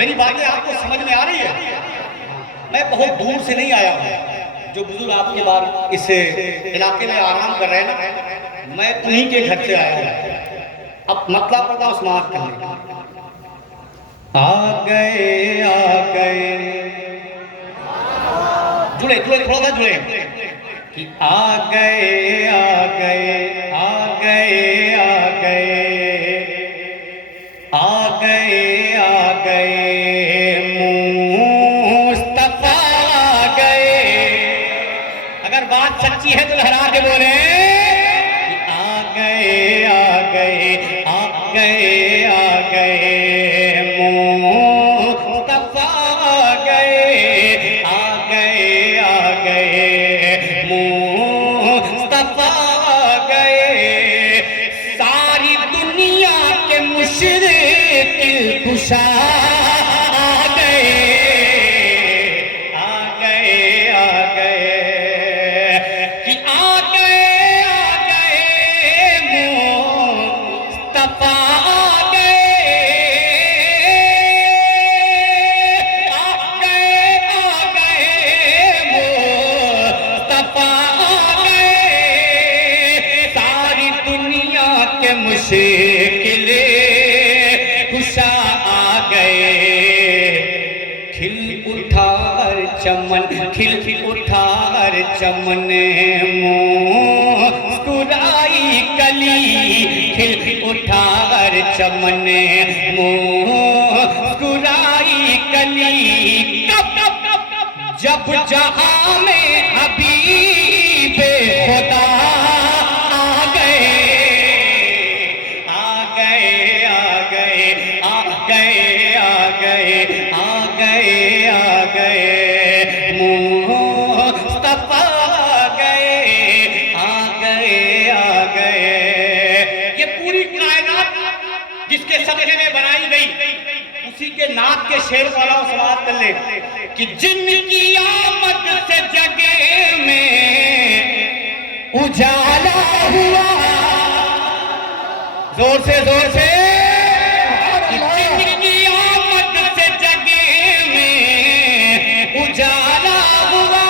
मेरी बातें आपको समझ में आ रही है? मैं बहुत दूर से नहीं आया हूँ। जो बुजुर्ग आपके बाद इस इलाके में आराम कर रहे हैं ना, मैं उन्हीं के घर से आया हूँ। अब मतलब पता हूँ समाप्त करने। आ गए जुड़े जुड़े थोड़ा सा जुड़े कि आ गए आ गए आ गए आ गए आ गए आ गए मुस्तफा आ गए। अगर बात सच्ची है तो लहरा के बोले कि आ गए आ गए आ गए आ गए मुस्तफा आ गए आ गए आ गए मुस्तफा आ गए। सारी दुनिया के मुशरिक कुशा आ गए आ गए आ गए कि आ गए मुस्तफा आ गए मुस्तफा आ गए। सारी दुनिया के मुश्किल कुशा आ गए। खिल उठा हर चमन खिल उठा हर चमन मुस्कुराई कली खिल उठा हर चमन मुस्कुराई कली। जब जहां में हबीब खुदा आ गए आ गए आ गए आ गए आ गए आ गए आ गए मुस्तफा आ गए आ गए आ गए। ये पूरी कायनात जिसके सदक़े में बनाई गई उसी के नाक के शेर वाला समाप्त कर ले कि जिनकी आमद से जगे में उजाला हुआ। जोर से कि जिनकी आमद से जगे में उजाला हुआ।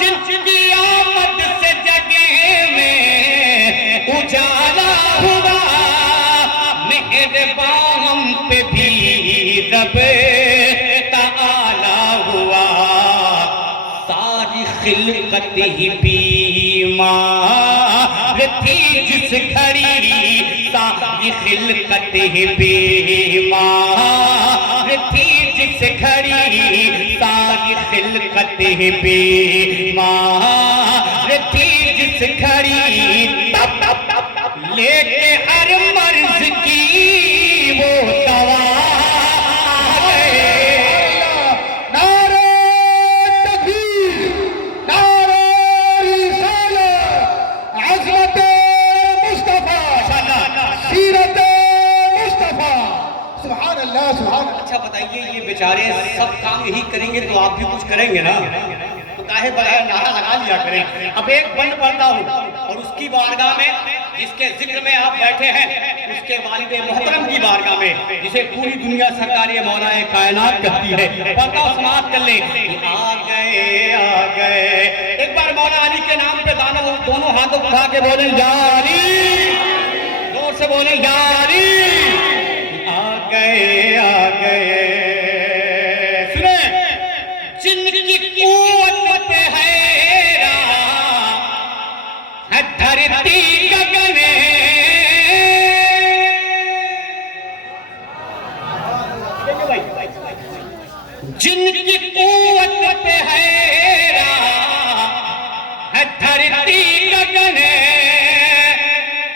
जिनकी आमद से जगे में उजाला हुआ। मेहरबान हम पे भी रब ताला हुआ। सारी खिलकत ही बीमार थी जिस घड़ी। सारी खिलकत ही बीमार थी जिस घड़ी। सारी खिलकत ही बीमार थी जिस घड़ी। लेके हर मर्ज की वो दवा आ गए। नारे तकबीर, नारे रिसालत, अज़मत मुस्तफा, सीरत मुस्तफा। सुभान अल्लाह सुभान अल्लाह। अच्छा बताइए, ये बेचारे सब काम यही करेंगे तो आप भी कुछ करेंगे ना? तो काहे बगैर नारा लगा लिया करें। अब एक बंद पढ़ता हूँ और उसकी बारगाह में जिसके जिक्र में आप बैठे हैं, उसके वालिद मोहतरम की बारगाह में जिसे पूरी दुनिया सरकार ये मौलाए कायनात कहती है, पढ़ता हूँ समाप्त कर ले। आ गए एक बार मौला अली के नाम पे दोनों हाथों उठा के बोले यारी, जोर से बोले यारी। आ गए सुने जिनकी कुव्वत पे हैरा है धरती गगन। जिनकी कुव्वत पे हैरा है धरती गगन।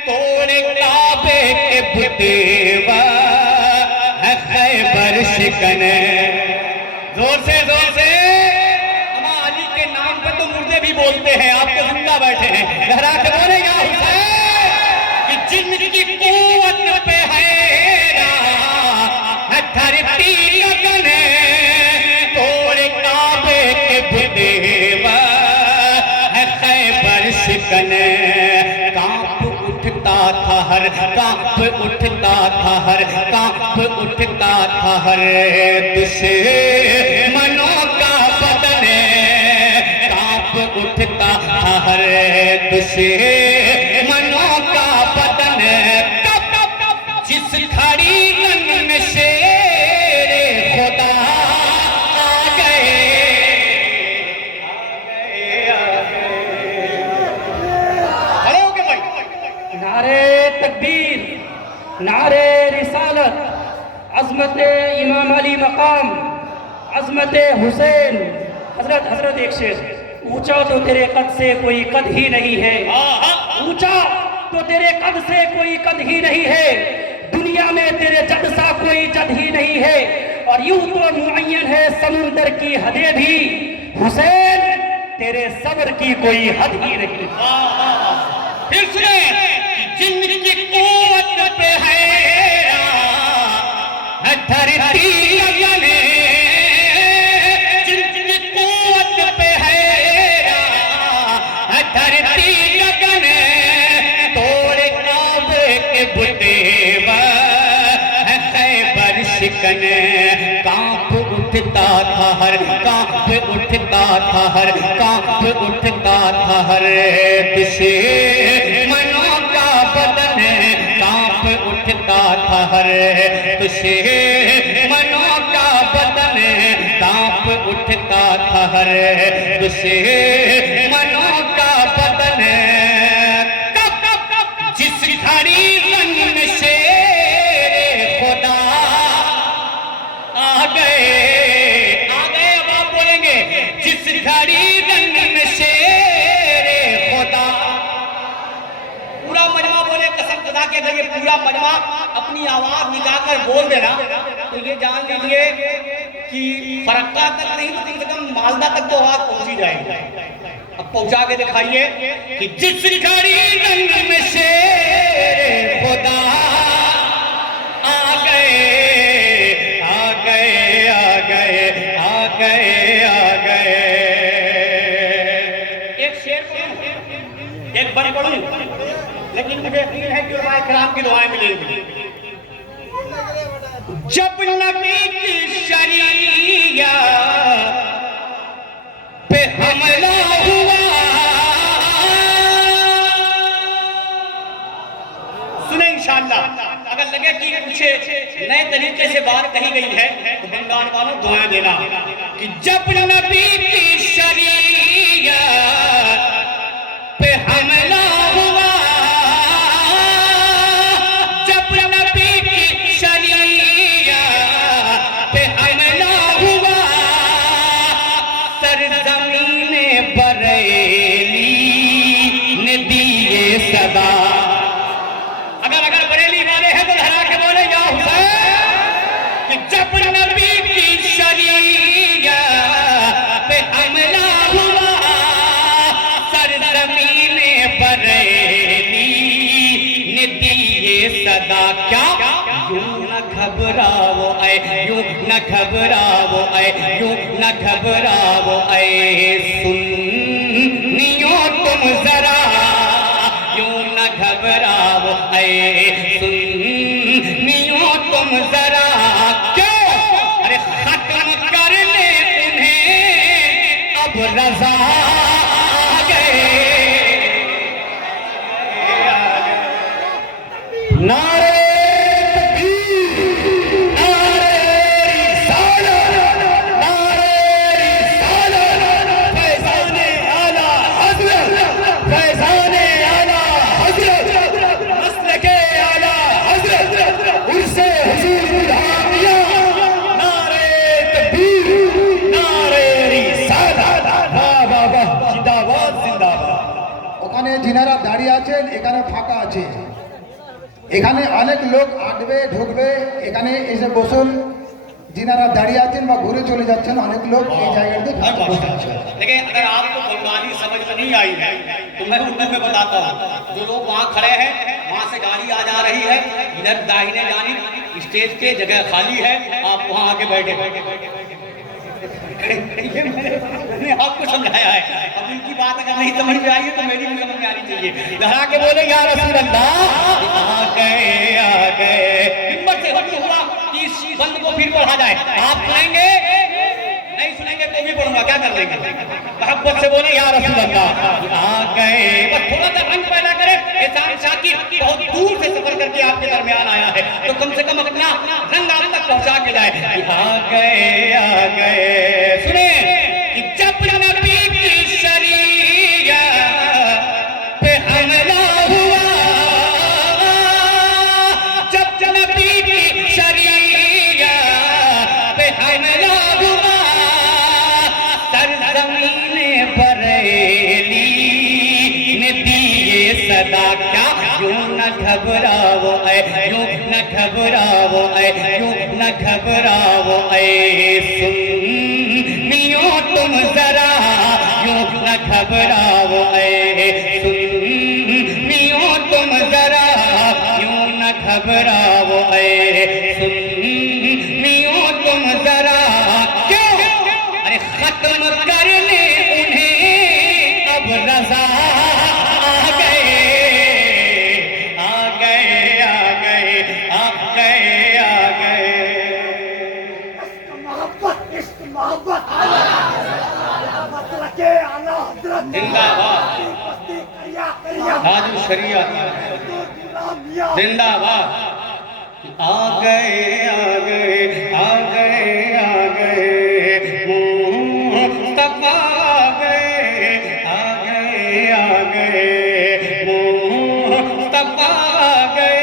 तोड़े काबे के बुतेवा है खैबर शिकन। जोर से अमा अली के नाम पे तो मुर्दे भी बोलते हैं, आप तो जिंदा बैठे हैं। लहरा के बोले या हुसैन कि जिनकी कुव्वत पे हैरा है धरती गगन। तोड़े काबे के बुतेवा है खैबर शिकन। कांप उठता था हर, कांप उठता था हर, कांप उठता था हर दुश्मनों का बदन, कांप उठता था हर दुश्मनों का बदन। जिस खड़ी रंग में शेरे खुदा आ गए, खड़े हो गए भाई। नारे तकबीर, नारे रिसालत, अजमत इमाम अली मकाम, अजमत हुसैन। हजरत हजरत एक शेर, ऊंचा तो तेरे कद से कोई कद ही नहीं है, ऊंचा तो तेरे कद से कोई कद ही नहीं है, दुनिया में तेरे जद सा कोई जद ही नहीं है, और यूं तो मुअय्यन है समुंदर की हदें भी, हुसैन तेरे सब्र की कोई हद ही नहीं। फिर सुने, जिनकी कुव्वत पे है धरती लगने, जिनकी कुव्वत पे है धरती लगने, तोड़े काबे के बुते खैबर शिकन, कांप उठता था हर, कांप उठता था हर, कांप उठता था हर दुश्मनों का बदन, कांप उठता था हर दुश्मनों का बदन, कांप उठता था हर दुश्मनों का बदन। जिस घड़ी रंग में शेरे खुदा आ गए, अब आप बोलेंगे, जिस घड़ी रंग में शेरे खुदा, पूरा मजमा बोले कसम खुदा के, अगर ये पूरा मजमा अपनी आवाज निकालकर बोल देना तो ये जान लीजिए कि फरक्का तक नहीं तो कम से कम मालदा तक तो आवाज पहुंची जाएगी। अब पहुंचा के दिखाइए कि जिस घड़ी रंग में शेरे खुदा आ गए, आ गए, आ गए, आ गए, आ गए। एक शेर पढ़ूं, एक बन पढ़ूं, लेकिन मुझे यकीन है कि उलमाए किराम की दुआएं मिलेंगी। जब नबी की शरीयत पे हमला हुआ, सुने इंशाअल्लाह, अगर लगे कि कुछ नए तरीके से बात कही गई है तो बंगाल वालों दुआएं देना कि जब नबी की शरीयत पे हमला हुआ, जब नबी की शरीयत पे हमला हुआ, सरज़मीने बरेली ने दिए सदा। अगर बरेली वाले हैं तो लहरा के बोले या हुसैन, कि जब नबी की शरीयत पे हमला हुआ, सरज़मीने बरेली ने दिए सदा। क्या यूं न घबराओ ऐ, यूं न घबराओ ऐ, यूं न घबराओ ऐ सुन्नियों तुम जरा, यूं न घबराओ ऐ सुन्नियों तुम जरा। क्यों? अरे खत्म कर ले उन्हें अब रजा आ गए। नारे तकबीर, नारे रिसालत, नारे रिसालत, फैज़ाने आला हज़रत, फैज़ाने आला हज़रत, मसलके आला हज़रत, उर्से हुज़ूर हामिया। नारे तकबीर, नारे रिसालत, वाह वाह वाह, जिंदाबाद जिंदाबाद। ওখানে যিনারা দাঁড়িয়ে আছেন, এখানে ফাঁকা আছে, এখানে অনেক লোক আসবে ঢুকবে, এখানে এসে বসুন। যিনারা দাঁড়িয়ে আছেন বা ঘুরে চলে যাচ্ছেন, অনেক লোক এই জায়গাতে বসে আছে। लेकिन अगर आपको बंगाली समझ में नहीं आई है तो मैं उर्दू में बताता हूँ। जो लोग वहाँ खड़े हैं, वहाँ से गाड़ी आ जा रही है, इधर दाहिने जानिब स्टेज के जगह खाली है, आप वहाँ आके बैठे। ये मैंने आपको समझाया है। अब इनकी बात अगर नहीं समझ में आई है तो मेरी भी समझ में आनी चाहिए। लहरा के बोले या रसूल अल्लाह, आ गए आ गए। हिम्मत से हट हुआ कि इस बंद को फिर पढ़ा जाए। आप सुनेंगे? नहीं सुनेंगे तो भी पढ़ूंगा, क्या कर लेंगे? मोहब्बत से बोले या रसूल अल्लाह, आ गए। बस थोड़ा सा रंग पैदा करे। एहसान शाकिर बहुत दूर से सफर करके आपके दरमियान आया है, तो कम से कम अपना रंग आप तक पहुंचा के जाए। आ गए आ गए। सुने कि जब नबी की शरीयत पे हमला हुआ, जब नबी की शरीयत पे हमला हुआ, सरजमीने बरेली ने दिए सदा क्या, यूं न घबराओ ऐ, यूं न घबराओ ऐ, यूं न घबराओ ऐ सुन्नियों तुम जरा, यूं न घबराओ ऐ सुन्नियों तुम जरा, यूं न घबराओ ऐ सुन्नियों तुम जरा। क्यों? अरे खत्म करने उन्हें अब रजा आ गए आ गए आ गए आ गए आ गए। मोहब्बत इश्क मोहब्बत के आला हजरत जिंदाबाद। बस्ती करिया करिया हाजिर शरीयत जिंदाबाद। आ गए आ गए आ गए आ गए मुस्तफा, आ गए आ गए आ गए मुस्तफा, आ गए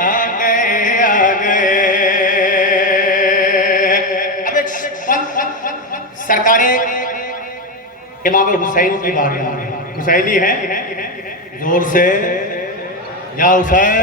आ गए आ गए। अब एक सरकारें इमाम हुसैन की बात है। हुसैनी है, जोर से या हुसैन।